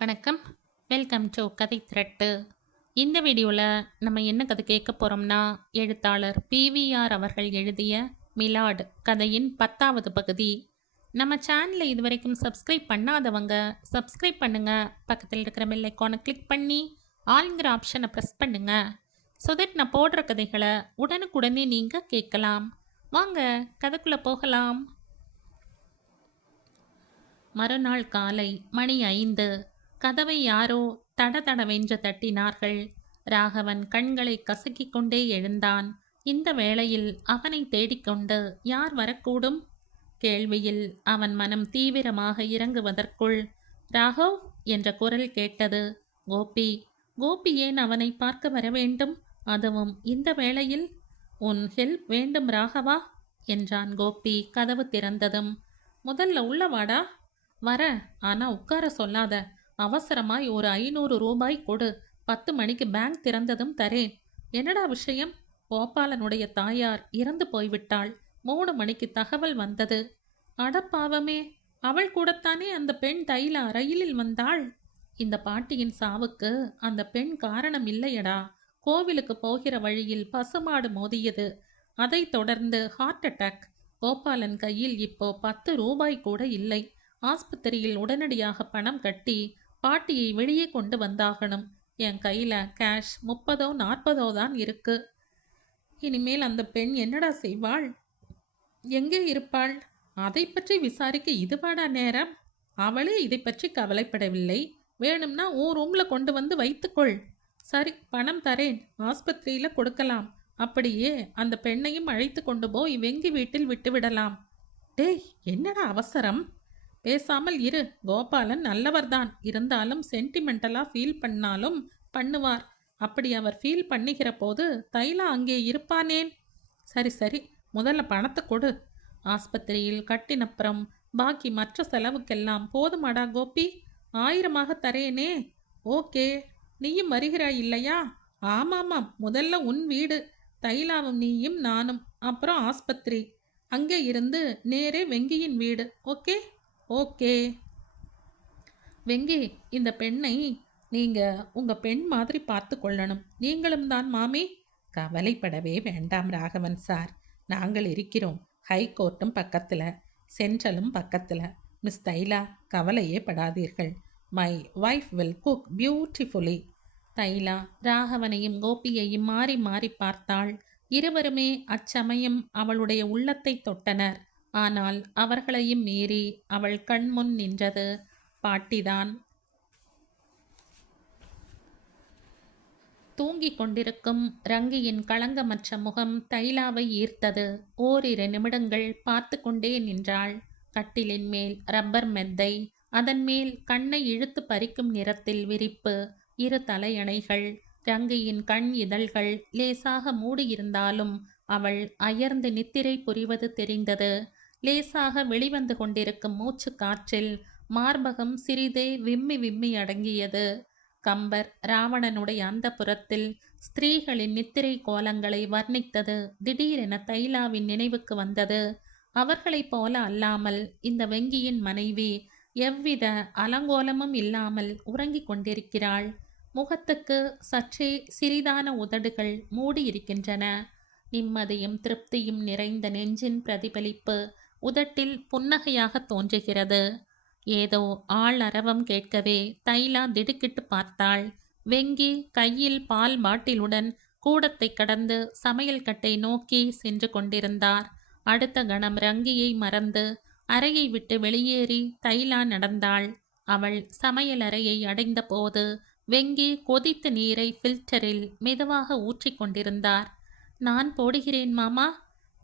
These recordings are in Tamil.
வணக்கம். வெல்கம் டு கதை திரட்டு. இந்த வீடியோவில் நம்ம என்ன கதை கேட்க போகிறோம்னா, எழுத்தாளர் பிவிஆர் அவர்கள் எழுதிய மிலாட் கதையின் 10வது பகுதி. நம்ம சேனலை இதுவரைக்கும் சப்ஸ்கிரைப் பண்ணாதவங்க சப்ஸ்கிரைப் பண்ணுங்க. பக்கத்தில் இருக்கிற பெல் ஐக்கானை கிளிக் பண்ணி ஆல்ங்கிற ஆப்ஷனை ப்ரெஸ் பண்ணுங்க. ஸோ தட் நான் போடுற கதைகளை உடனுக்குடனே நீங்கள் கேட்கலாம். வாங்க கதைக்குள்ளே போகலாம். மறுநாள் காலை மணி 5. கதவை யாரோ தடதடவென்று தட்டினார்கள். ராகவன் கண்களை கசக்கிக் கொண்டே எழுந்தான். இந்த வேளையில் அவனை தேடிக்கொண்டு யார் வரக்கூடும்? கேள்வியில் அவன் மனம் தீவிரமாக இறங்குவதற்குள் ராகவ் என்ற குரல் கேட்டது. கோபி. கோபி ஏன் அவனை பார்க்க வர வேண்டும், அதுவும் இந்த வேளையில்? உன் ஹெல்ப் வேண்டும் ராகவா என்றான் கோபி கதவு திறந்ததும். முதல்ல உள்ள வாடா. வர, ஆனா உட்கார சொல்லாத. அவசரமாய் ஒரு 500 ரூபாய் கொடு. 10 மணிக்கு பேங்க் திறந்ததும் தரேன். என்னடா விஷயம்? கோபாலனுடைய தாயார் இறந்து போய்விட்டாள். 3 மணிக்கு தகவல் வந்தது. அடப்பாவமே, அவள் கூடத்தானே அந்த பெண் தைலா ரயிலில் வந்தாள். இந்த பாட்டியின் சாவுக்கு அந்த பெண் காரணம் இல்லையடா. கோவிலுக்கு போகிற வழியில் பசுமாடு மோதியது. அதைத் தொடர்ந்து ஹார்ட் அட்டாக். கோபாலன் கையில் இப்போ 10 ரூபாய் கூட இல்லை. ஆஸ்பத்திரியில் உடனடியாக பணம் கட்டி பாட்டியை வெளியே கொண்டு வந்தாகணும். என் கையில் கேஷ் 30ஓ 40ஓ தான் இருக்கு. இனிமேல் அந்த பெண் என்னடா செய்வாள்? எங்கே இருப்பாள்? அதை பற்றி விசாரிக்க இதுவாடா நேரம்? அவளே இதை பற்றி கவலைப்படவில்லை. வேணும்னா உன் ரூம்ல கொண்டு வந்து வைத்துக்கொள். சரி, பணம் தரேன். ஆஸ்பத்திரியில் கொடுக்கலாம். அப்படியே அந்த பெண்ணையும் அழைத்து கொண்டு போய் வெங்கி வீட்டில் விட்டுவிடலாம். டேய், என்னடா அவசரம்? பேசாமல் இரு. கோபாலன் நல்லவர்தான். இருந்தாலும் சென்டிமெண்டலா ஃபீல் பண்ணாலும் பண்ணுவார். அப்படி அவர் ஃபீல் பண்ணுகிற போது தைலா அங்கே இருப்பானேன்? சரி சரி, முதல்ல பணத்தை கொடு. ஆஸ்பத்திரியில் கட்டினப்புறம் பாக்கி மற்ற செலவுக்கெல்லாம் போதுமாடா கோபி? 1000 தரேனே. ஓகே, நீயும் வருகிறாய் இல்லையா? ஆமாமாம், முதல்ல உன் வீடு. தைலாவும் நீயும் நானும், அப்புறம் ஆஸ்பத்திரி. அங்கே இருந்து நேரே வெங்கியின் வீடு. Okay okay. வெங்கி, இந்த பெண்ணை நீங்க உங்க பெண் மாதிரி பார்த்து கொள்ளணும். நீங்களும் தான் மாமி. கவலைப்படவே வேண்டாம் ராகவன் சார், நாங்கள் இருக்கிறோம். ஹைகோர்ட்டும் பக்கத்தில், சென்ட்ரலும் பக்கத்தில். மிஸ் தைலா, கவலையே படாதீர்கள். My wife will cook beautifully. Thaila ராகவனையும் கோபியையும் மாறி மாறி பார்த்தாள். இருவருமே அச்சமயம் அவளுடைய உள்ளத்தை தொட்டனர். ஆனால் அவர்களையும் மீறி அவள் கண்முன் நின்றது பாட்டிதான். தூங்கிக் கொண்டிருக்கும் ரங்கியின் களங்கமற்ற முகம் தைலாவை ஈர்த்தது. ஓரிரு நிமிடங்கள் பார்த்து கொண்டே நின்றாள். கட்டிலின் மேல் ரப்பர் மெத்தை, அதன் மேல் கண்ணை இழுத்து பறிக்கும் நிறத்தில் விரிப்பு, 2 தலையணைகள். ரங்கியின் கண் இதழ்கள் லேசாக மூடியிருந்தாலும் அவள் அயர்ந்து நித்திரை புரிவது தெரிந்தது. லேசாக வெளிவந்து கொண்டிருக்கும் மூச்சு காற்றில் மார்பகம் சிறிதே விம்மி விம்மி அடங்கியது. கம்பர் ராவணனுடைய அந்த புறத்தில் ஸ்திரீகளின் நித்திரை கோலங்களை வர்ணித்தது திடீரென தைலாவின் நினைவுக்கு வந்தது. அவர்களைப் போல அல்லாமல் இந்த வெங்கியின் மனைவி எவ்வித அலங்கோலமும் இல்லாமல் உறங்கிக் கொண்டிருக்கிறாள். முகத்துக்கு சற்றே சிறிதான உதடுகள் மூடியிருக்கின்றன. நிம்மதியும் திருப்தியும் நிறைந்த நெஞ்சின் பிரதிபலிப்பு உதட்டில் புன்னகையாக தோன்றுகிறது. ஏதோ ஆள் அரவம் கேட்கவே தைலா திடுக்கிட்டு பார்த்தாள். வெங்கி கையில் பால் பாட்டிலுடன் கூடத்தை கடந்து சமையல் கட்டை நோக்கி சென்று கொண்டிருந்தார். அடுத்த கணம் ரங்கியை மறந்து அறையை விட்டு வெளியேறி தைலா நடந்தாள். அவள் சமையல் அறையை அடைந்த போது வெங்கி கொதித்த நீரை ஃபில்டரில் மெதுவாக ஊற்றிக் கொண்டிருந்தார். நான் போடுகிறேன் மாமா.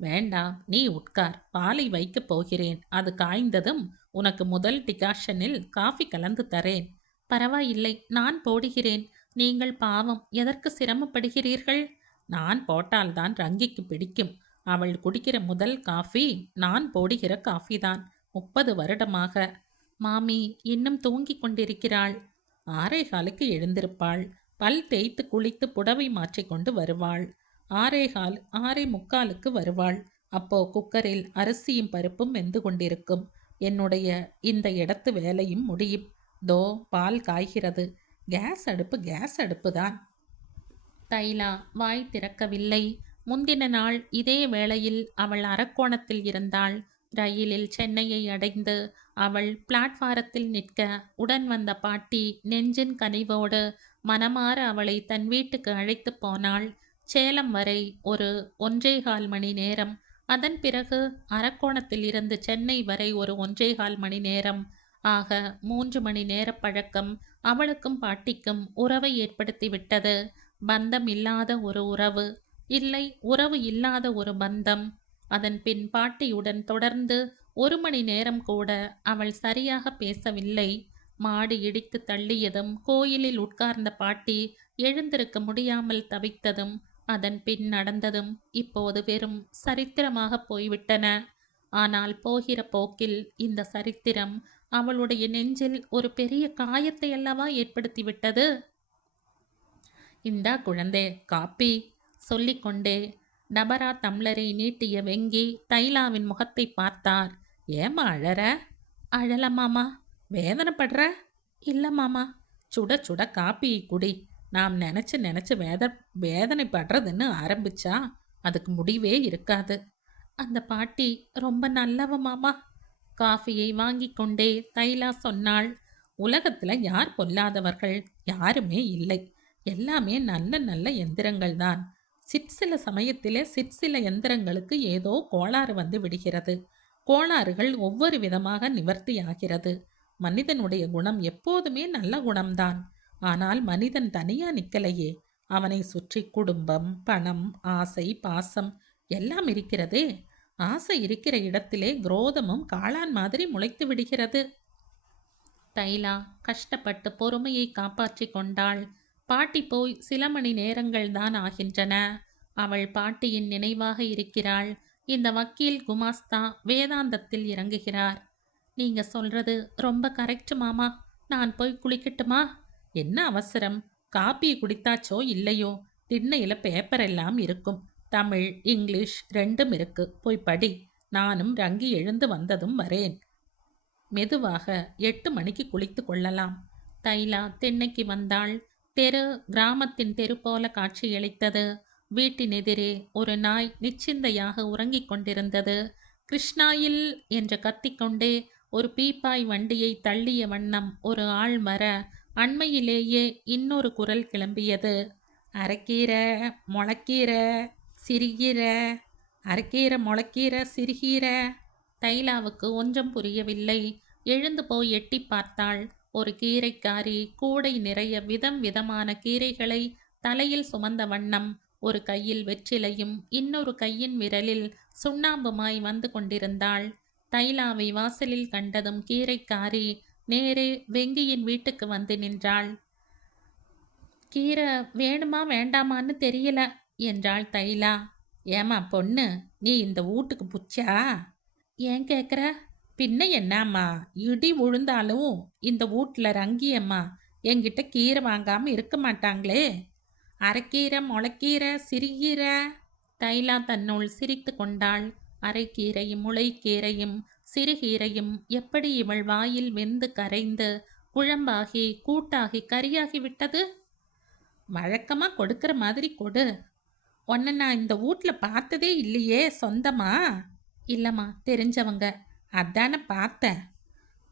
வேண்டாம், நீ உட்கார். பாலை வைக்கப் போகிறேன். அது காய்ந்ததும் உனக்கு முதல் டிகாஷனில் காஃபி கலந்து தரேன். பரவாயில்லை, நான் போடுகிறேன். நீங்கள் பாவம், எதற்கு சிரமப்படுகிறீர்கள்? நான் போட்டால்தான் ரங்கிக்கு பிடிக்கும். அவள் குடிக்கிற முதல் காஃபி நான் போடுகிற காஃபி தான். 30 வருடமாக. மாமி இன்னும் தூங்கிக் கொண்டிருக்கிறாள். 6:15க்கு எழுந்திருப்பாள். பல் தேய்த்து குளித்து புடவை மாற்றிக்கொண்டு வருவாள். 6:15, 6:45க்கு வருவாள். அப்போ குக்கரில் அரிசியும் பருப்பும் வெந்து கொண்டிருக்கும். என்னுடைய இந்த இடத்து வேலையும் முடியும். தோ பால் காய்கிறது. கேஸ் அடுப்பு தான். தைலா வாய் திறக்கவில்லை. முந்தின நாள் இதே வேளையில் அவள் அரக்கோணத்தில் இருந்தாள். ரயிலில் சென்னையை அடைந்து அவள் பிளாட்பாரத்தில் நிற்க உடன் வந்த பாட்டி நெஞ்சின் கனிவோடு மனமாற அவளை தன் வீட்டுக்கு அழைத்து போனாள். சேலம் வரை ஒரு 1.25 மணி நேரம். அதன் பிறகு அரக்கோணத்தில் இருந்து சென்னை வரை ஒரு 1.25 மணி நேரம். ஆக 3 மணி நேர பழக்கம் அவளுக்கும் பாட்டிக்கும் உறவை ஏற்படுத்திவிட்டது. பந்தம் இல்லாத ஒரு உறவு, இல்லை உறவு இல்லாத ஒரு பந்தம். அதன் பின் பாட்டியுடன் தொடர்ந்து 1 மணி நேரம் கூட அவள் சரியாக பேசவில்லை. மாடு இடித்து தள்ளியதும், கோயிலில் உட்கார்ந்த பாட்டி எழுந்திருக்க முடியாமல் தவித்ததும், அதன் பின் நடந்ததும் இப்போது வெறும் சரித்திரமாக போய்விட்டன. ஆனால் போகிற போக்கில் இந்த சரித்திரம் அவளுடைய நெஞ்சில் ஒரு பெரிய காயத்தை அல்லவா ஏற்படுத்திவிட்டது. இந்தா குழந்தே காப்பி சொல்லிக்கொண்டே டபரா தம்ளரை நீட்டிய வெங்கி தைலாவின் முகத்தை பார்த்தார். ஏம்மா அழற? அழல மாமா. வேதனைப்படுற? இல்ல மாமா. சுட சுட காப்பி குடி. நாம் நினச்சி நினச்சி வேதனைப்படுறதுன்னு ஆரம்பிச்சா அதுக்கு முடிவே இருக்காது. அந்த பாட்டி ரொம்ப நல்லவ மாமா. காஃபியை வாங்கி கொண்டே தைலா சொன்னாள். உலகத்தில் யார் பொல்லாதவர்கள்? யாருமே இல்லை. எல்லாமே நல்ல நல்ல எந்திரங்கள் தான். சிற்சில சமயத்திலே சிற்சில எந்திரங்களுக்கு ஏதோ கோளாறு வந்து விடுகிறது. கோளாறுகள் ஒவ்வொரு விதமாக நிவர்த்தியாகிறது. மனிதனுடைய குணம் எப்போதுமே நல்ல குணம்தான். ஆனால் மனிதன் தனியா நிற்கலையே. அவனை சுற்றி குடும்பம், பணம், ஆசை, பாசம் எல்லாம் இருக்கிறதே. ஆசை இருக்கிற இடத்திலே குரோதமும் காளான் மாதிரி முளைத்து விடுகிறது. தைலா கஷ்டப்பட்டு பொறுமையை காப்பாற்றி கொண்டாள். பாட்டி போய் சில மணி நேரங்கள் தான் ஆகின்றன. அவள் பாட்டியின் நினைவாக இருக்கிறாள். இந்த வக்கீல் குமாஸ்தா வேதாந்தத்தில் இறங்குகிறார். நீங்க சொல்றது ரொம்ப கரெக்ட் மாமா. நான் போய் குளிக்கட்டுமா? என்ன அவசரம்? காப்பி குடித்தாச்சோ இல்லையோ, திண்ணையில பேப்பர் எல்லாம் இருக்கும். தமிழ், இங்கிலீஷ் ரெண்டும் இருக்கு. போய் படி. நானும் ரங்கி எழுந்து வந்ததும் வரேன். மெதுவாக 8 மணிக்கு குளித்து கொள்ளலாம். தைலா திண்ணைக்கு வந்தாள். தெரு கிராமத்தின் தெரு போல காட்சியளித்தது. வீட்டின் எதிரே ஒரு நாய் நிச்சிந்தையாக உறங்கிக் கொண்டிருந்தது. கிருஷ்ணாயில் என்று கத்திக்கொண்டே ஒரு பீப்பாய் வண்டியை தள்ளிய வண்ணம் ஒரு ஆள் வர அண்மையிலேயே இன்னொரு குரல் கிளம்பியது. அரைக்கீரை முளைக்கீரை சிறுகீரை, அரைக்கீரை முளைக்கீரை சிறுகீரை. தைலாவுக்கு ஒன்றும் புரியவில்லை. எழுந்து போய் எட்டி பார்த்தாள். ஒரு கீரைக்காரி கூடை நிறைய விதம் விதமான கீரைகளை தலையில் சுமந்த வண்ணம் ஒரு கையில் வெற்றிலையும் இன்னொரு கையின் விரலில் சுண்ணாம்புமாய் வந்து கொண்டிருந்தாள். தைலாவை வாசலில் கண்டதும் கீரைக்காரி நேரே வெங்கியின் வீட்டுக்கு வந்து நின்றாள். கீரை வேணுமா வேண்டாமான்னு தெரியல என்றாள் தைலா. ஏமா பொண்ணு, நீ இந்த வீட்டுக்கு புச்சா? ஏன் கேட்குற? பின்ன என்னம்மா, இடி விழுந்தாலும் இந்த வீட்டில் ரங்கியம்மா என்கிட்ட கீரை வாங்காமல் இருக்க மாட்டாங்களே. அரைக்கீரை முளைக்கீரை சிறுகீரை. தைலா தன்னுள் சிரித்து கொண்டாள். அரைக்கீரையும் முளைக்கீரையும் சிறுகீரையும் எப்படி இவள் வாயில் வெந்து கரைந்து குழம்பாகி கூட்டாகி கறியாகி விட்டது? வழக்கமாக கொடுக்குற மாதிரி கொடு. உன்னை நான் இந்த வீட்டில் பார்த்ததே இல்லையே. சொந்தமா? இல்லைம்மா, தெரிஞ்சவங்க. அதானே பார்த்தேன்.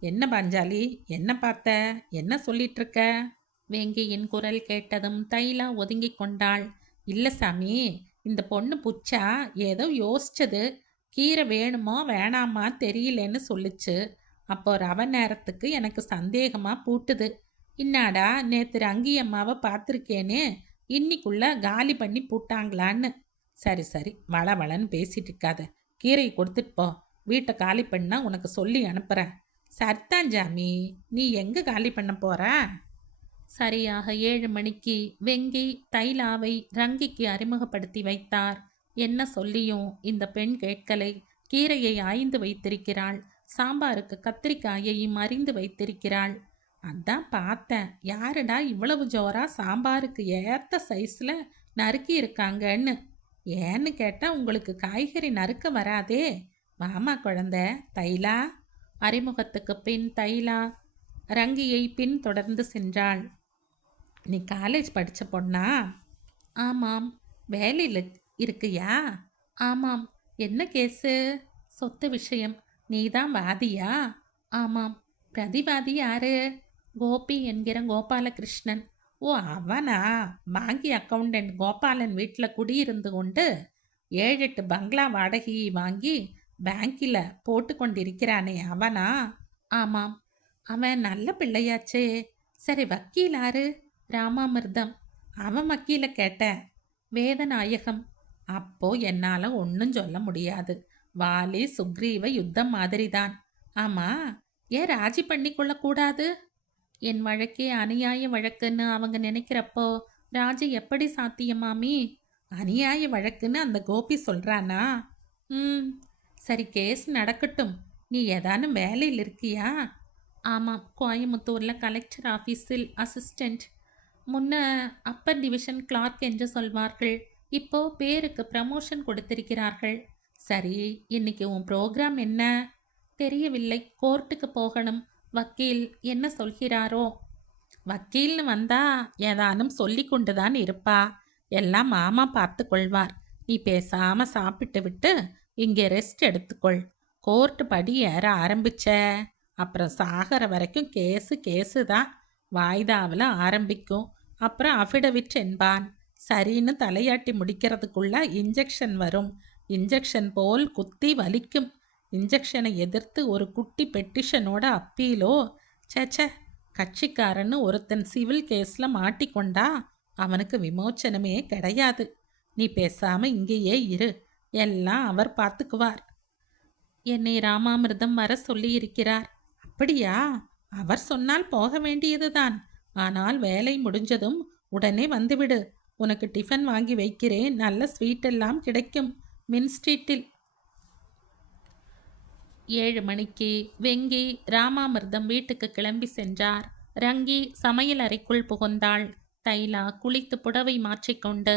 என்ன பாஞ்சாலி, என்ன பார்த்த? என்ன சொல்லிட்டு இருக்க? வேங்கியின் குரல் கேட்டதும் தைலா ஒதுங்கி கொண்டாள். இல்லை சாமி, இந்த பொண்ணு புச்சா ஏதோ யோசிச்சது. கீரை வேணுமோ வேணாமா தெரியலேன்னு சொல்லிச்சு. அப்போ ரவ நேரத்துக்கு எனக்கு சந்தேகமாக பூட்டுது. இன்னாடா நேற்று ரங்கி அம்மாவை பார்த்துருக்கேனே, இன்னிக்குள்ள காலி பண்ணி பூட்டாங்களான்னு. சரி சரி, வளன்னு பேசிட்டு இருக்காத. கீரையை கொடுத்துட்டு போ. வீட்டை காலி பண்ணா உனக்கு சொல்லி அனுப்புகிறேன். சர்தான் ஜாமி, நீ எங்கே காலி பண்ண போற? சரியாக 7 மணிக்கு வெங்கி தைலாவை ரங்கிக்கு அறிமுகப்படுத்தி வைத்தார். என்ன சொல்லியும் இந்த பெண் கேட்கலை. கீரையை ஆய்ந்து வைத்திருக்கிறாள். சாம்பாருக்கு கத்திரிக்காயையும் அறிந்து வைத்திருக்கிறாள். அதான் பார்த்தேன், யாருடா இவ்வளவு ஜோரா சாம்பாருக்கு ஏற்ற சைஸில் நறுக்கி இருக்காங்கன்னு. ஏன்னு கேட்டால் உங்களுக்கு காய்கறி நறுக்க வராதே. மாமா குழந்த தைலா. அறிமுகத்துக்கு பின் தைலா ரங்கியை பின்தொடர்ந்து சென்றாள். நீ காலேஜ் படித்த பொண்ணா? ஆமாம். வேலையில் இருக்கியா? ஆமாம். என்ன கேஸு? சொத்து விஷயம். நீ தான் வாதியா? ஆமாம். பிரதிவாதி யாரு? கோபி என்கிற கோபாலகிருஷ்ணன். ஓ, அவனா? பாங்கி அக்கவுண்டன்ட் கோபாலன் வீட்டில் குடியிருந்து கொண்டு 7-8 பங்களா வாடகையை வாங்கி பேங்கில் போட்டு கொண்டிருக்கிறானே அவனா? ஆமாம். அவன் நல்ல பிள்ளையாச்சே. சரி, வக்கீல் யாரு? ராமாமிர்தம். அவன் வக்கீலை கேட்டேன். வேதநாயகம். அப்போ என்னால் ஒன்றும் சொல்ல முடியாது. வாலி சுக்ரீவ யுத்தம் மாதிரி தான். ஆமாம், ஏன் ராஜி பண்ணி கொள்ளக்கூடாது? என் வழக்கே அநியாய வழக்குன்னு அவங்க நினைக்கிறப்போ ராஜி எப்படி சாத்தியமாமி? அநியாய வழக்குன்னு அந்த கோபி சொல்கிறானா? ம். சரி, கேஸ் நடக்கட்டும். நீ ஏதானும் வேலையில் இருக்கியா? ஆமாம். கோயமுத்தூரில் கலெக்டர் ஆஃபீஸில் அசிஸ்டண்ட். முன்ன அப்பர் டிவிஷன் கிளார்க் என்று சொல்வார்கள். இப்போ பேருக்கு ப்ரமோஷன் கொடுத்திருக்கிறார்கள். சரி, இன்னைக்கு உன் ப்ரோக்ராம் என்ன? தெரியவில்லை. கோர்ட்டுக்கு போகணும். வக்கீல் என்ன சொல்கிறாரோ? வக்கீல்னு வந்தா ஏதானும் சொல்லி கொண்டு தான் இருப்பா. எல்லாம் மாமா பார்த்து கொள்வார். நீ பேசாம சாப்பிட்டு விட்டு இங்கே ரெஸ்ட் எடுத்துக்கொள். கோர்ட்டு படி ஏற ஆரம்பிச்ச அப்புறம் சாகிற வரைக்கும் கேஸு தான். வாய்தாவில் ஆரம்பிக்கும். அப்புறம் அஃபிடவிட் என்பான். சரின்னு தலையாட்டி முடிக்கிறதுக்குள்ள இன்ஜெக்ஷன் வரும். இன்ஜெக்ஷன் போல் குத்தி வலிக்கும். இன்ஜெக்ஷனை எதிர்த்து ஒரு குட்டி பெட்டிஷனோட அப்பீலோ. சேச்சே, கட்சிக்காரன்னு ஒருத்தன் சிவில் கேஸில் மாட்டிக்கொண்டா அவனுக்கு விமோச்சனமே கிடையாது. நீ பேசாம இங்கேயே இரு. எல்லாம் அவர் பார்த்துக்குவார். என்னை ராமாமிர்தம் வர சொல்லியிருக்கிறார். அப்படியா? அவர் சொன்னால் போக வேண்டியதுதான். ஆனால் வேலை முடிஞ்சதும் உடனே வந்துவிடு. உனக்கு டிஃபன் வாங்கி வைக்கிறேன். நல்ல ஸ்வீட் எல்லாம் கிடைக்கும் மின் ஸ்ட்ரீட்டில். 7 மணிக்கு வெங்கி ராமாமிர்தம் வீட்டுக்கு கிளம்பி சென்றார். ரங்கி சமையல் அறைக்குள் புகுந்தாள். தைலா குளித்து புடவை மாற்றிக்கொண்டு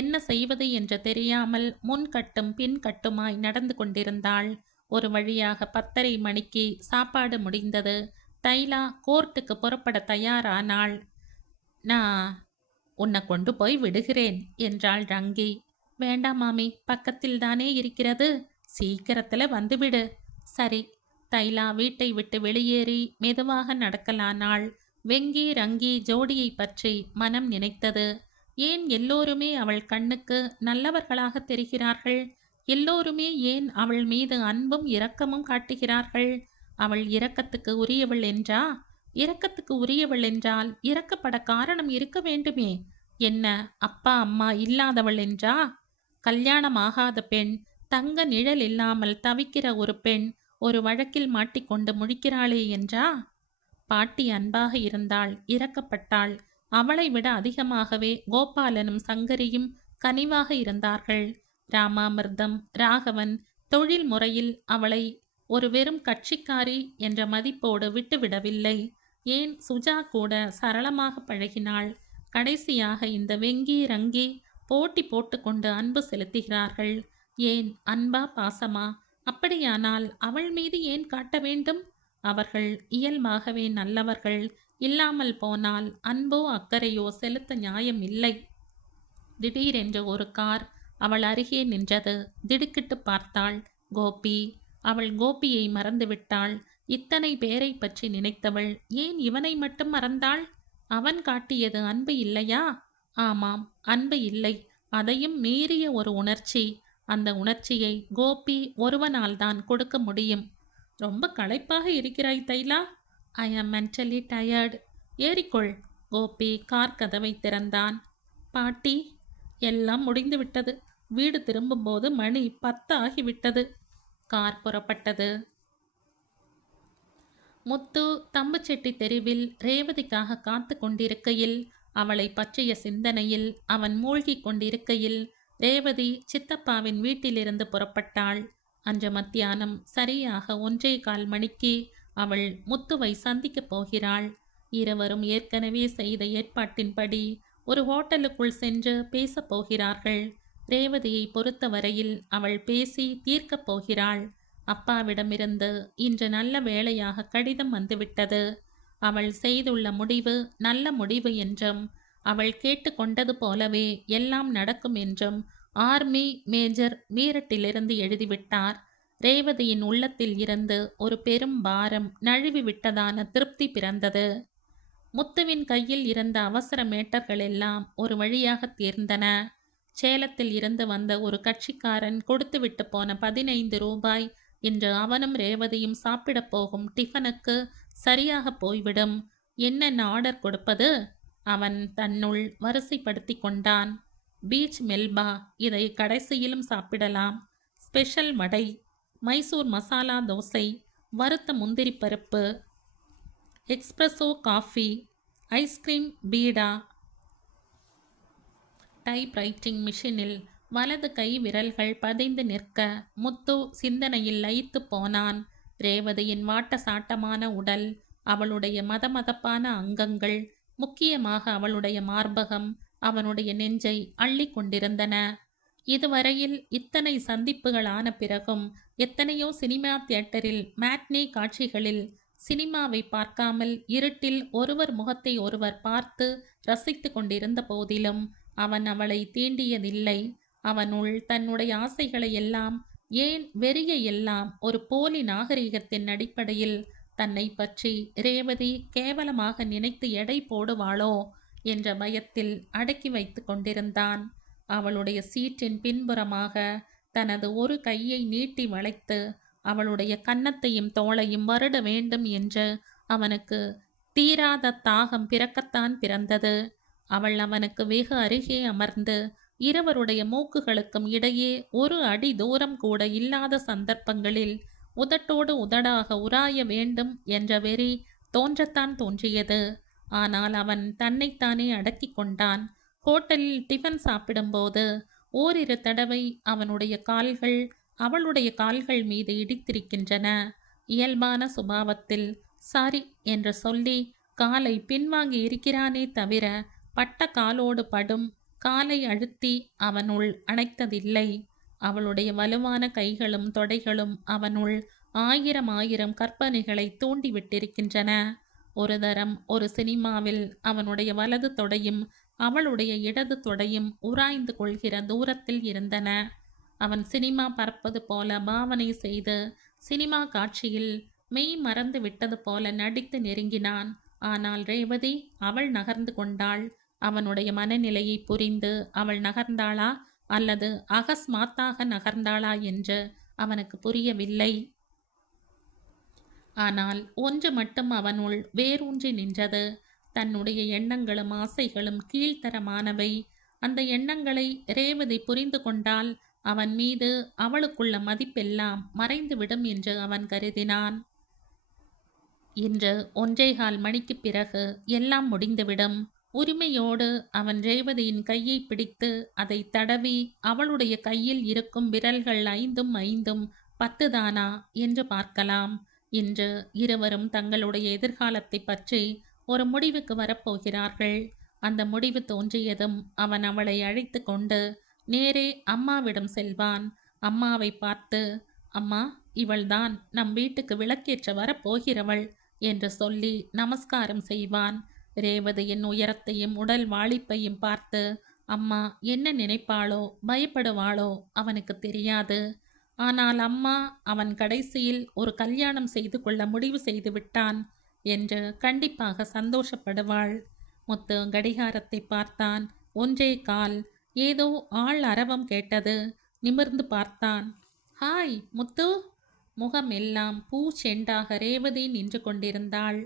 என்ன செய்வது என்று தெரியாமல் முன்கட்டும் பின்கட்டுமாய் நடந்து கொண்டிருந்தாள். ஒரு வழியாக 10:30 மணிக்கு சாப்பாடு முடிந்தது. தைலா கோர்ட்டுக்கு புறப்பட தயாரானாள். நான் உன்னை கொண்டு போய் விடுகிறேன் என்றாள் ரங்கி. வேண்டாம் மாமி, பக்கத்தில் தானே இருக்கிறது. சீக்கிரத்தில் வந்துவிடு. சரி. தைலா வீட்டை விட்டு வெளியேறி மெதுவாக நடக்கலானாள். வெங்கி ரங்கி ஜோடியை பற்றி மனம் நினைத்தது. ஏன் எல்லோருமே அவள் கண்ணுக்கு நல்லவர்களாக தெரிகிறார்கள்? எல்லோருமே ஏன் அவள் மீது அன்பும் இரக்கமும் காட்டுகிறார்கள்? அவள் இரக்கத்துக்கு உரியவள் என்றா? இரக்கத்துக்கு உரியவள் என்றால் இரக்கப்பட காரணம் இருக்க வேண்டுமே. என்ன, அப்பா அம்மா இல்லாதவள் என்றா? கல்யாணமாகாத பெண், தங்க நிழல் இல்லாமல் தவிக்கிற ஒரு பெண் ஒரு வழக்கில் மாட்டிக்கொண்டு முழிக்கிறாளே என்றா? பாட்டி அன்பாக இருந்தாள், இரக்கப்பட்டாள். அவளை விட அதிகமாகவே கோபாலனும் சங்கரியும் கனிவாக இருந்தார்கள். ராமாமிர்தம், ராகவன் தொழில் முறையில் அவளை ஒரு வெறும் கட்சிக்காரி என்ற மதிப்போடு விட்டுவிடவில்லை. ஏன், சுஜா கூட சரளமாக பழகினாள். கடைசியாக இந்த வெங்கி ரங்கி போட்டி போட்டுக்கொண்டு அன்பு செலுத்துகிறார்கள். ஏன், அன்பா பாசமா? அப்படியானால் அவள் மீது ஏன் காட்ட வேண்டும்? அவர்கள் இயல்பாகவே நல்லவர்கள். இல்லாமல் போனால் அன்போ அக்கறையோ செலுத்த நியாயம் இல்லை. திடீரென்று ஒரு கார் அவள் அருகே நின்றது. திடுக்கிட்டு பார்த்தாள். கோபி. அவள் கோபியை மறந்துவிட்டாள். இத்தனை பேரை பற்றி நினைத்தவள் ஏன் இவனை மட்டும் மறந்தாள்? அவன் காட்டியது அன்பு இல்லையா? ஆமாம், அன்பு இல்லை. அதையும் மீறிய ஒரு உணர்ச்சி. அந்த உணர்ச்சியை கோபி ஒருவனால் தான் கொடுக்க முடியும். ரொம்ப களைப்பாக இருக்கிறாய் தைலா. ஐ ஆம் மென்டலி டயர்டு. ஏறிக்கொள். கோபி கார் கதவை திறந்தான். பாட்டி, எல்லாம் முடிந்துவிட்டது. வீடு திரும்பும்போது மணி 10 ஆகிவிட்டது. கார் புறப்பட்டது. முத்து தம்புச்செட்டி தெருவில் ரேவதிக்காக காத்து கொண்டிருக்கையில், அவளை பற்றிய சிந்தனையில் அவன் மூழ்கி கொண்டிருக்கையில், ரேவதி சித்தப்பாவின் வீட்டிலிருந்து புறப்பட்டாள். அன்று மத்தியானம் சரியாக 1:15 மணிக்கு அவள் முத்துவை சந்திக்கப் போகிறாள். இருவரும் ஏற்கனவே செய்த ஏற்பாட்டின்படி ஒரு ஹோட்டலுக்குள் சென்று பேசப் போகிறார்கள். ரேவதியை பொறுத்தவரையில் அவள் பேசி தீர்க்கப் போகிறாள். அப்பாவிடமிருந்து இன்று நல்ல வேளையாக கடிதம் வந்துவிட்டது. அவள் செய்துள்ள முடிவு நல்ல முடிவு என்றும் அவள் கேட்டுக்கொண்டது போலவே எல்லாம் நடக்கும் என்றும் ஆர்மி மேஜர் மீரட்டிலிருந்து எழுதிவிட்டார். ரேவதியின் உள்ளத்தில் இருந்து ஒரு பெரும் பாரம் நழுவி விட்டதான திருப்தி பிறந்தது. முத்துவின் கையில் இருந்த அவசர மேட்டர்கள் எல்லாம் ஒரு வழியாக தீர்ந்தன. சேலத்தில் இருந்து வந்த ஒரு கட்சிக்காரன் கொடுத்துவிட்டு போன 15 ரூபாய் இன்று அவனும் ரேவதியும் சாப்பிடப் போகும் டிஃபனுக்கு சரியாக போய்விடும். என்னென்ன ஆர்டர் கொடுப்பது? அவன் தன்னுள் வரிசைப்படுத்தி கொண்டான். பீச் மெல்பா, இதை கடைசியிலும் சாப்பிடலாம். ஸ்பெஷல் வடை, மைசூர் மசாலா தோசை, வறுத்த முந்திரி பருப்பு, எக்ஸ்பிரஸோ காஃபி, ஐஸ்கிரீம், பீடா. டைப் ரைட்டிங் மிஷினில் வலது கை விரல்கள் பதிந்து நிற்க முத்து சிந்தனையில் லயித்து போனான். ரேவதியின் வாட்ட சாட்டமான உடல், அவளுடைய மதமதப்பான அங்கங்கள், முக்கியமாக அவளுடைய மார்பகம் அவனுடைய நெஞ்சை அள்ளி கொண்டிருந்தன. இதுவரையில் இத்தனை சந்திப்புகள் ஆன பிறகும் எத்தனையோ சினிமா தியேட்டரில் மேட்னே காட்சிகளில் சினிமாவை பார்க்காமல் இருட்டில் ஒருவர் முகத்தை ஒருவர் பார்த்து ரசித்து கொண்டிருந்த போதிலும் அவன் அவளை தீண்டியதில்லை. அவனுள் தன்னுடைய ஆசைகளை எல்லாம், ஏன் வெறியை எல்லாம் ஒரு போலி நாகரிகத்தின் அடிப்படையில் தன்னை பற்றி ரேவதி கேவலமாக நினைத்து எடை போடுவாளோ என்ற பயத்தில் அடக்கி வைத்து கொண்டிருந்தான். அவளுடைய சீற்றின் பின்புறமாக தனது ஒரு கையை நீட்டி வளைத்து அவளுடைய கன்னத்தையும் தோளையும் வருட வேண்டும் என்று அவனுக்கு தீராத தாகம் பிறக்கத்தான் பிறந்தது. அவள் அவனுக்கு வெகு அருகே அமர்ந்து இருவருடைய மூக்குகளுக்கும் இடையே ஒரு அடி தூரம் கூட இல்லாத சந்தர்ப்பங்களில் உதட்டோடு உதடாக உராய வேண்டும் என்ற வெறி தோன்றத்தான் தோன்றியது. ஆனால் அவன் தன்னைத்தானே அடக்கி கொண்டான். ஹோட்டலில் டிஃபன் சாப்பிடும்போது ஓரிரு தடவை அவனுடைய கால்கள் அவளுடைய கால்கள் மீது இடித்திருக்கின்றன. இயல்பான சுபாவத்தில் சாரி என்று சொல்லி காலை பின்வாங்கி இருக்கிறானே தவிர பட்ட காலோடு படும் காலை அழுத்தி அவனுள் அணைத்ததில்லை. அவளுடைய வலுவான கைகளும் தொடைகளும் அவனுள் ஆயிரம் ஆயிரம் கற்பனைகளை தூண்டிவிட்டிருக்கின்றன. ஒரு தரம் ஒரு சினிமாவில் அவனுடைய வலது தொடையும் அவளுடைய இடது தொடையும் உராய்ந்து கொள்கிற தூரத்தில் இருந்தன. அவன் சினிமா பார்ப்பது போல பாவனை செய்து சினிமா காட்சியில் மெய் மறந்து விட்டது போல நடித்து நெருங்கினான். ஆனால் ரேவதி, அவள் நகர்ந்து கொண்டாள். அவனுடைய மனநிலையை புரிந்து அவள் நகர்ந்தாளா அல்லது அகஸ்மாத்தாக நகர்ந்தாளா என்று அவனுக்கு புரியவில்லை. ஆனால் ஒன்று மட்டும் அவனுள் வேரூன்றி நின்றது. தன்னுடைய எண்ணங்களும் ஆசைகளும் கீழ்த்தரமானவை. அந்த எண்ணங்களை ரேவதி புரிந்து கொண்டால் அவன் மீது அவளுக்குள்ள மதிப்பெல்லாம் மறைந்துவிடும் என்று அவன் கருதினான். இன்று 1.25 மணிக்கு பிறகு எல்லாம் முடிந்துவிடும். உரிமையோடு அவன் ரேவதியின் கையை பிடித்து அதை தடவி அவளுடைய கையில் இருக்கும் விரல்கள் 5 10 தானா என்று பார்க்கலாம். இன்று இருவரும் தங்களுடைய எதிர்காலத்தை பற்றி ஒரு முடிவுக்கு வரப்போகிறார்கள். அந்த முடிவு தோன்றியதும் அவன் அவளை அழைத்து கொண்டு நேரே அம்மாவிடம் செல்வான். அம்மாவை பார்த்து, அம்மா, இவள்தான் நம் வீட்டுக்கு விளக்கேற்ற வரப்போகிறவள் என்று சொல்லி நமஸ்காரம் செய்வான். ரேவதியின் உயரத்தையும் உடல் வாளிப்பையும் பார்த்து அம்மா என்ன நினைப்பாளோ பயப்படுவாளோ அவனுக்கு தெரியாது. ஆனால் அம்மா அவன் கடைசியில் ஒரு கல்யாணம் செய்து கொள்ள முடிவு செய்து விட்டான் என்று கண்டிப்பாக சந்தோஷப்படுவாள். முத்து கடிகாரத்தை பார்த்தான். 1:15. ஏதோ ஆள் அரவம் கேட்டது. நிமிர்ந்து பார்த்தான். ஹாய் முத்து. முகம் எல்லாம் பூச்செண்டாக ரேவதி நின்று கொண்டிருந்தாள்.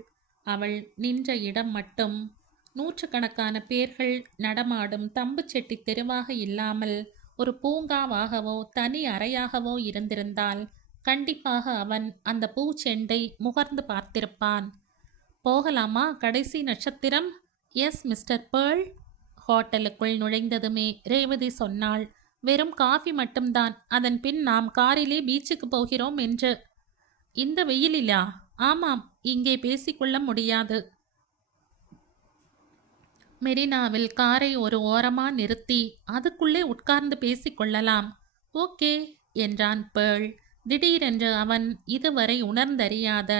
அவள் நின்ற இடம் மட்டும் நூற்றுக்கணக்கான பேர்கள் நடமாடும் தம்புச்செட்டி தெருவாக இல்லாமல் ஒரு பூங்காவாகவோ தனி அறையாகவோ இருந்திருந்தால் கண்டிப்பாக அவன் அந்த பூச்செண்டை முகர்ந்து பார்த்திருப்பான். போகலாமா கடைசி நட்சத்திரம்? Yes mister Pearl. ஹோட்டலுக்குள் நுழைந்ததுமே ரேவதி சொன்னாள், வெறும் காஃபி மட்டும்தான், அதன் பின் நாம் காரிலே பீச்சுக்கு போகிறோம் என்று. இந்த வெயிலிலா? ஆமாம், இங்கே பேசிக்கொள்ள முடியாது. மெரினாவில் காரை ஒரு ஓரமா நிறுத்தி அதுக்குள்ளே உட்கார்ந்து பேசிக்கொள்ளலாம். ஓகே என்றான் பேர்ல். திடீரென்று அவன் இதுவரை உணர்ந்தறியாத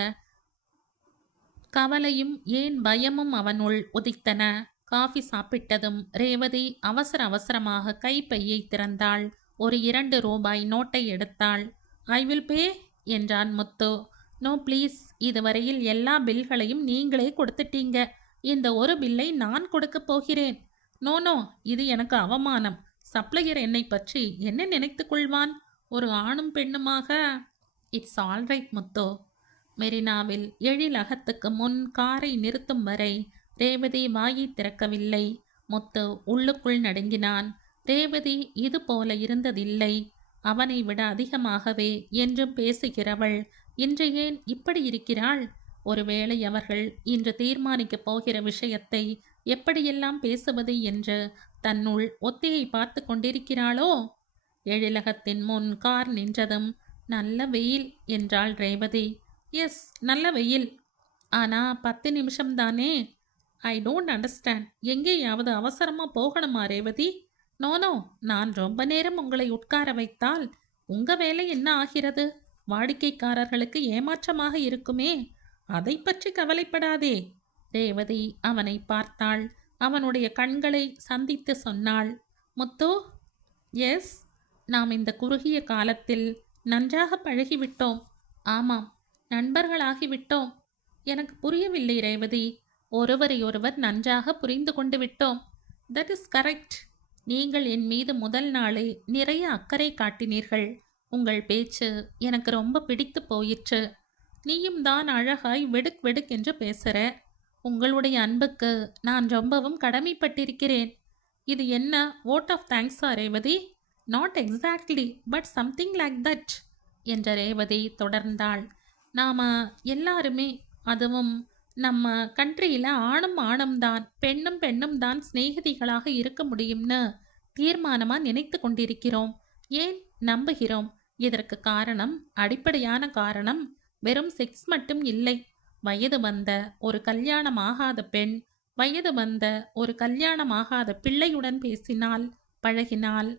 கவலையும் ஏன் பயமும் அவனுள் உதித்தன. காஃபி சாப்பிட்டதும் ரேவதி அவசர அவசரமாக கைப்பையை திறந்தாள். ஒரு 2 ரூபாய் நோட்டை எடுத்தாள். ஐ வில் பே என்றான் முத்து. நோ ப்ளீஸ், இதுவரையில் எல்லா பில்களையும் நீங்களே கொடுத்துட்டீங்க. இந்த ஒரு பில்லை நான் கொடுக்கப் போகிறேன். நோ நோ, இது எனக்கு அவமானம். சப்ளையர் என்னை பற்றி என்ன நினைத்துக் கொள்வான்? ஒரு ஆணும் பெண்ணுமாக. இட்ஸ் ஆல்ரைட் முத்து. மெரினாவில் எழிலகத்துக்கு முன் காரை நிறுத்தும் வரை ரேவதி வாயை திறக்கவில்லை. முத்து உள்ளுக்குள் நடுங்கினான். ரேவதி இது போல இருந்ததில்லை. அவனை விட அதிகமாகவே என்றும் பேசுகிறவள் இன்று ஏன் இப்படி இருக்கிறாள்? ஒருவேளை அவர்கள் இன்று தீர்மானிக்கப் போகிற விஷயத்தை எப்படியெல்லாம் பேசுவது என்று தன்னுள் ஒத்திகை பார்த்து கொண்டிருக்கிறாளோ? எழிலகத்தின் முன் கார் நின்றதும் நல்ல வெயில் என்றாள் ரேவதி. எஸ், நல்ல வெயில். ஆனா 10 நிமிஷம்தானே. I don't understand. எங்கேயாவது அவசரமா போகணுமா ரேவதி? நோனோ, நான் ரொம்ப நேரம் உங்களை உட்கார வைத்தால் உங்க வேலை என்ன ஆகிறது? வாடிக்கைக்காரர்களுக்கு ஏமாற்றமாக இருக்குமே. அதை பற்றி கவலைப்படாதே. ரேவதி அவனை பார்த்தாள். அவனுடைய கண்களை சந்தித்து சொன்னாள். முத்து. எஸ். நாம் இந்த குறுகிய காலத்தில் நன்றாக பழகிவிட்டோம். ஆமாம், நண்பர்களாகிவிட்டோம். எனக்கு புரியவில்லை ரேவதி. ஒருவரையொருவர் நன்றாக புரிந்து கொண்டு விட்டோம். That is correct. நீங்கள் என் மீது முதல் நாளே நிறைய அக்கறை காட்டினீர்கள். உங்கள் பேச்சு எனக்கு ரொம்ப பிடித்து போயிற்று. நீயும் தான் அழகாய் வெடுக் வெடுக் என்று பேசுற. உங்களுடைய அன்புக்கு நான் ரொம்பவும் கடமைப்பட்டிருக்கிறேன். இது என்ன வோட் ஆஃப் தேங்க்ஸா Revathi? Not exactly, but something like that என்ற ரேவதி தொடர்ந்தாள். நாம எல்லாருமே, அதுவும் நம்ம கண்ட்ரியில் ஆணும் ஆணும் தான் பெண்ணும் பெண்ணும் தான் சிநேகிதிகளாக இருக்க முடியும்னு தீர்மானமாக நினைத்து கொண்டிருக்கிறோம். ஏன் நம்புகிறோம்? இதற்கு காரணம், அடிப்படையான காரணம் வெறும் செக்ஸ் மட்டும் இல்லை. வயது வந்த ஒரு கல்யாணமாகாத பெண் வயது வந்த ஒரு கல்யாணமாகாத பிள்ளையுடன் பேசினால், பழகினால்,